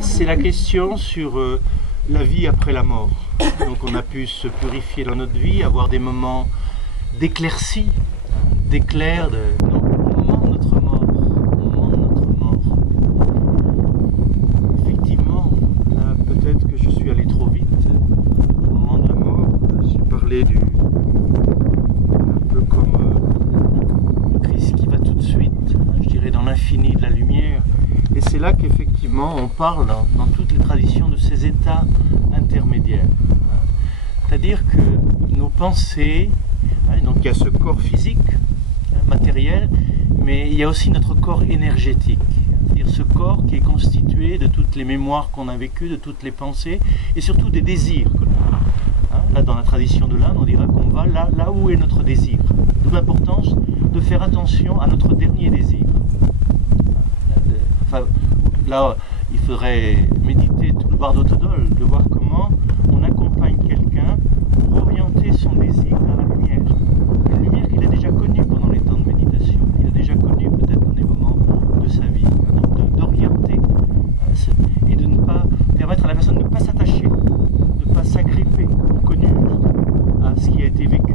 C'est la question sur la vie après la mort. Donc on a pu se purifier dans notre vie, avoir des moments d'éclaircie, d'éclair, au moment de notre mort. Au moment de notre mort. Effectivement, là peut-être que je suis allé trop vite. Au moment de la mort, j'ai parlé un peu comme le Christ qui va tout de suite, je dirais dans l'infini de la lumière. Et c'est là qu'effectivement on parle dans toutes les traditions de ces états intermédiaires. C'est-à-dire que nos pensées, donc il y a ce corps physique, matériel, mais il y a aussi notre corps énergétique. C'est-à-dire ce corps qui est constitué de toutes les mémoires qu'on a vécues, de toutes les pensées et surtout des désirs que l'on a. Là, dans la tradition de l'Inde, on dira qu'on va là où est notre désir. D'où l'importance de faire attention à notre dernier désir. Enfin, là, il faudrait méditer tout le Bardo Thodol, de voir comment on accompagne quelqu'un pour orienter son désir vers la lumière. Une lumière qu'il a déjà connue pendant les temps de méditation, qu'il a déjà connue peut-être dans des moments de sa vie. Donc d'orienter et de ne pas permettre à la personne de ne pas s'attacher, de ne pas s'agripper au connu à ce qui a été vécu.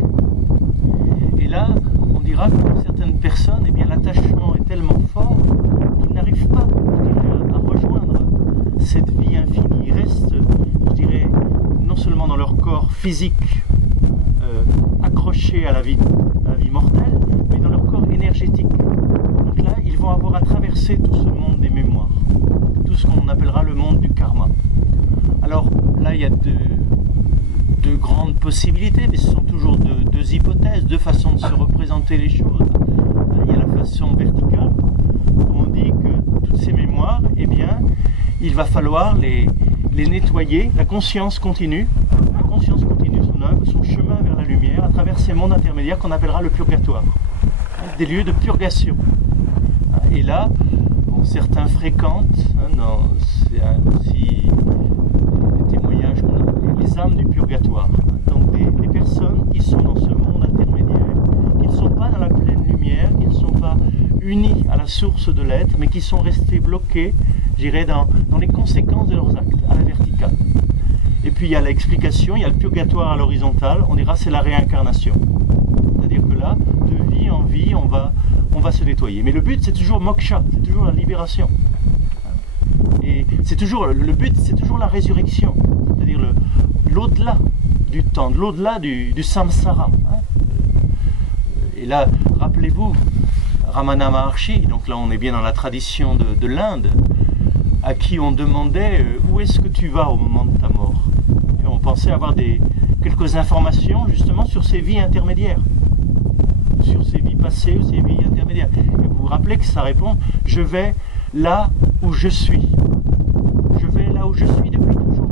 Et là, on dira que pour certaines personnes, eh bien, l'attachement est tellement fort qu'ils n'arrivent pas, à rejoindre cette vie infinie. Ils restent, je dirais, non seulement dans leur corps physique, accrochés à la vie mortelle, mais dans leur corps énergétique. Donc là, ils vont avoir à traverser tout ce monde des mémoires, tout ce qu'on appellera le monde du karma. Alors là, il y a deux grandes possibilités, mais ce sont toujours deux hypothèses, deux façons de se représenter les choses. Il y a la façon verticale, où on dit que toutes ces mémoires, eh bien, il va falloir les nettoyer. La conscience continue son œuvre, son chemin vers la lumière, à travers ces mondes intermédiaires qu'on appellera le purgatoire, des lieux de purgation. Et là, certains fréquentent, c'est aussi des témoignages qu'on a, les âmes du purgatoire, donc des personnes qui sont dans ce monde intermédiaire, qui ne sont pas dans la pleine lumière, qui ne sont pas unis à la source de l'être, mais qui sont restés bloqués, je dirais, dans les conséquences de leurs actes, à la verticale. Et puis il y a l'explication, il y a le purgatoire à l'horizontale, on dira c'est la réincarnation. C'est-à-dire que là, de vie en vie, on va se nettoyer. Mais le but, c'est toujours moksha, c'est toujours la libération. Et c'est toujours, le but, c'est toujours la résurrection. C'est-à-dire l'au-delà du temps, l'au-delà du samsara. Et là, rappelez-vous, Ramana Maharshi, donc là on est bien dans la tradition de l'Inde, à qui on demandait où est-ce que tu vas au moment de ta mort. Et on pensait avoir quelques informations justement sur ces vies intermédiaires, sur ces vies passées ou ces vies intermédiaires. Et vous vous rappelez que ça répond « Je vais là où je suis ». Je vais là où je suis depuis toujours.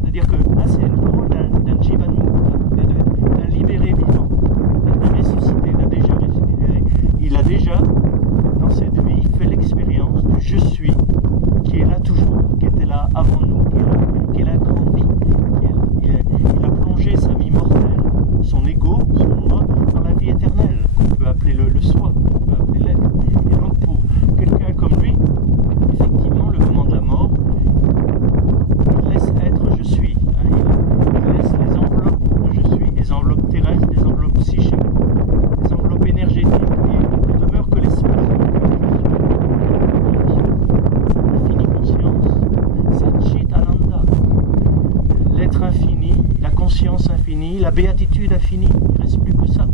C'est-à-dire que là c'est une parole d'un jivanmukta, d'un libéré vivant, d'un ressuscité, d'un déjà ressuscité. Il a déjà, dans cette vie, fait l'expérience du « je suis », qui est là toujours, qui était là avant nous, qui est la grande vie. Il a plongé sa vie mortelle, son ego, son moi, dans la vie éternelle, qu'on peut appeler le soi, qu'on peut appeler l'être. Et donc pour quelqu'un comme lui, effectivement, le moment de la mort, il laisse être je suis. Il laisse les enveloppes de je suis, des enveloppes terrestres, des enveloppes psychiques, des enveloppes énergétiques, et ne demeure que l'esprit. L'être infini, la conscience infinie, la béatitude infinie, il ne reste plus que ça.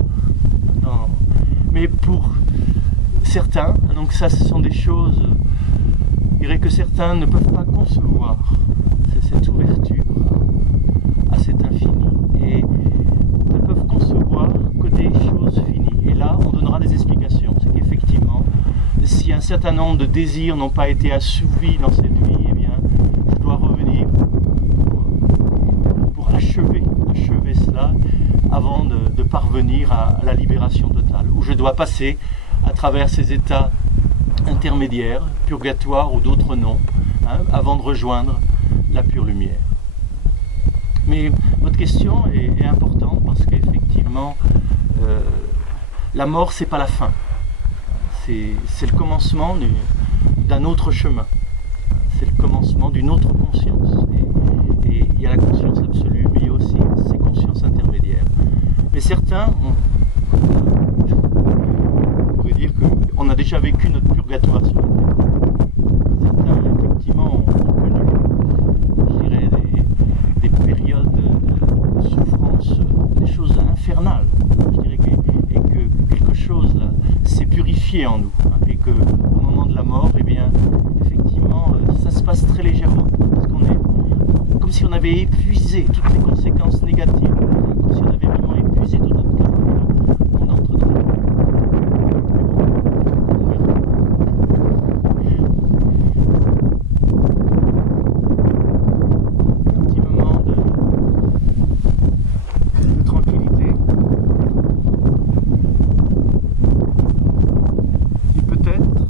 Non. Mais pour certains, donc ça ce sont des choses, je dirais que certains ne peuvent pas concevoir cette ouverture à cet infini et ne peuvent concevoir que des choses finies. Et là on donnera des explications, c'est qu'effectivement si un certain nombre de désirs n'ont pas été assouvis dans cette vie, eh bien je dois revenir pour achever cela avant de parvenir à la libération totale, où je dois passer à travers ces états intermédiaires, purgatoire ou d'autres noms, avant de rejoindre la pure lumière. Mais votre question est importante parce qu'effectivement, la mort, c'est pas la fin. C'est le commencement d'un autre chemin. commencement d'une autre conscience. Et il y a la conscience absolue, mais il y a aussi ces consciences intermédiaires. Mais certains, on pourrait dire qu'on a déjà vécu notre purgatoire sur la Terre. Certains, effectivement, ont connu, je dirais, des périodes de souffrance, des choses infernales, je dirais, et que quelque chose là s'est purifié en nous, hein, et que au moment de la mort, eh bien, effectivement, ça se passe très légèrement, parce qu'on est comme si on avait épuisé toutes les conséquences négatives, comme si on avait vraiment épuisé tout notre cœur, et là, on entre dans le... Un petit moment de tranquillité. Et peut-être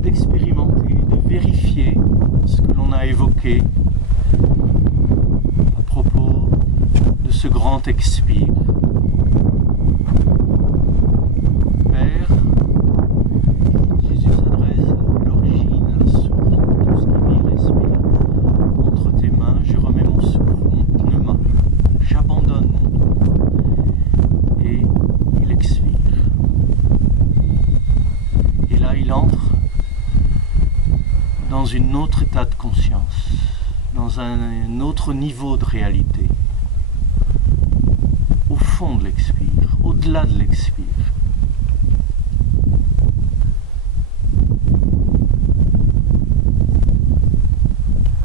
d'expérimenter, de vérifier ce que l'on a évoqué à propos de ce grand expire. Père, Jésus s'adresse à l'origine, à la source de tout ce qui vit et respire. Entre tes mains, je remets mon souffle, mon pneuma, j'abandonne mon tout. Et il expire. Et là, il entre dans un autre état de conscience, dans un autre niveau de réalité, au fond de l'expire, au-delà de l'expire.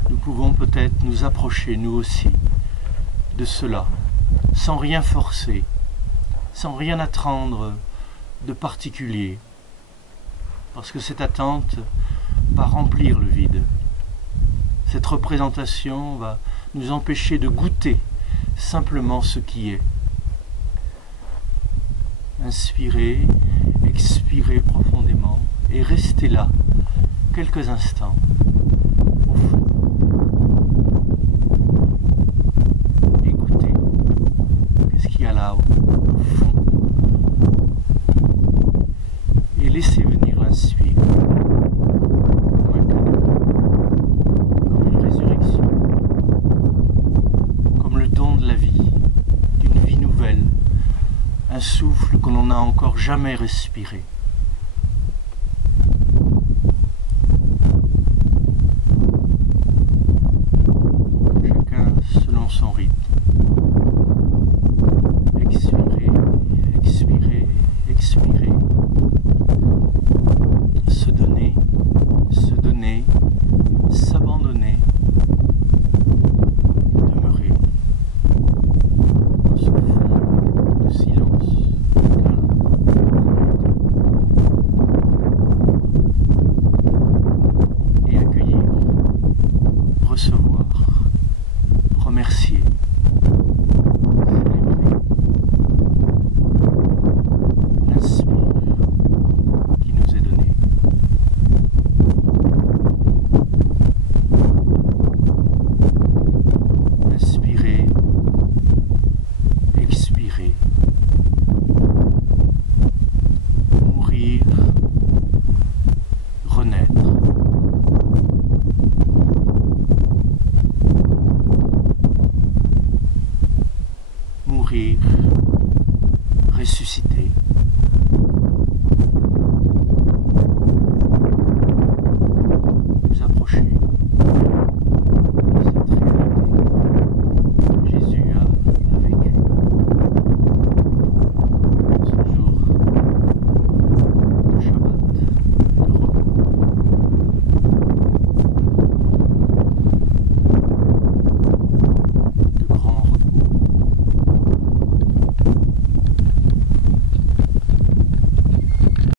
Nous pouvons peut-être nous approcher, nous aussi, de cela, sans rien forcer, sans rien attendre de particulier, parce que cette attente va remplir le vide. Cette représentation va nous empêcher de goûter simplement ce qui est. Inspirez, expirez profondément et restez là quelques instants au fond. Écoutez, qu'est-ce qu'il y a là au fond? Et laissez venir l'inspire. Un souffle que l'on n'a encore jamais respiré.